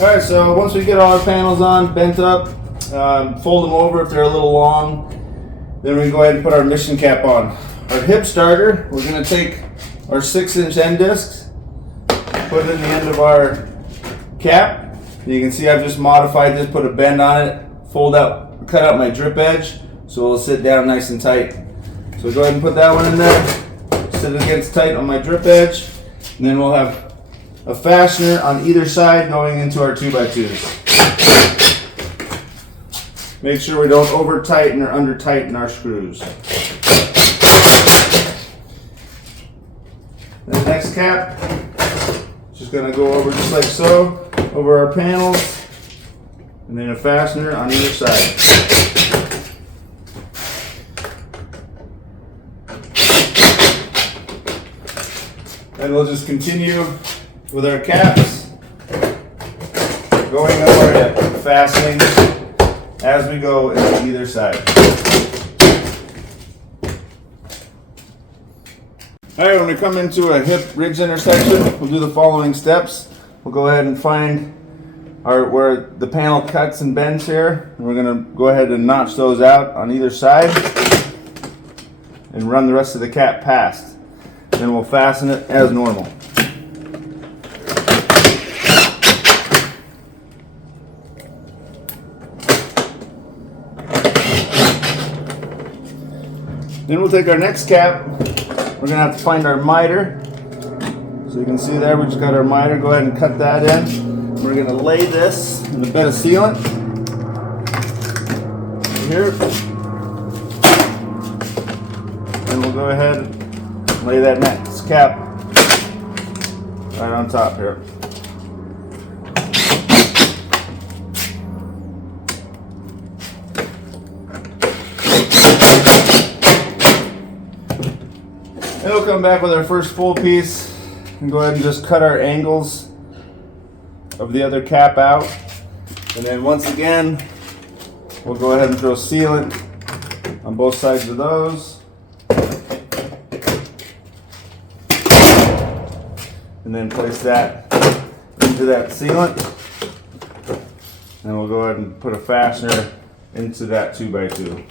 Alright, so once we get all our panels on, bent up, fold them over if they're a little long, then we can go ahead and put our mission cap on. Our hip starter, we're going to take our 6-inch end discs, put it in the end of our cap. You can see I've just modified this, put a bend on it, cut out my drip edge so it'll sit down nice and tight. So go ahead and put that one in there, sit it against tight on my drip edge, and then we'll have a fastener on either side going into our 2x2s. Make sure we don't over tighten or under tighten our screws. The next cap, just going to go over just like so, over our panels, and then a fastener on either side. And we'll just continue with our caps, going over hip, fastening as we go into either side. Alright, when we come into a hip ridge intersection, we'll do the following steps. We'll go ahead and find where the panel cuts and bends here. And we're going to go ahead and notch those out on either side and run the rest of the cap past. Then we'll fasten it as normal. Then we'll take our next cap. We're going to have to find our miter. So you can see there, we just got our miter. Go ahead and cut that in. We're going to lay this in a bed of sealant. Here. And we'll go ahead and lay that next cap right on top here. Then we'll come back with our first full piece and go ahead and just cut our angles of the other cap out. And then once again, we'll go ahead and throw sealant on both sides of those. And then place that into that sealant. And we'll go ahead and put a fastener into that 2x2.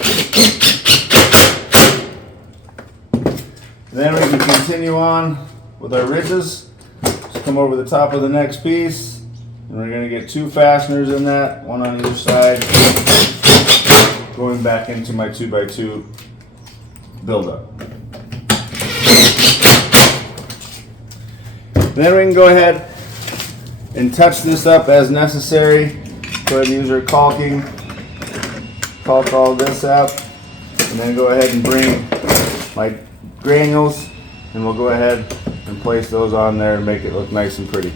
Then we can continue on with our ridges. Just come over the top of the next piece, and we're going to get 2 fasteners in that, one on either side, going back into my 2x2 buildup. Then we can go ahead and touch this up as necessary. Go ahead and use our caulking, caulk all this up, and then go ahead and bring my granules, and we'll go ahead and place those on there and make it look nice and pretty.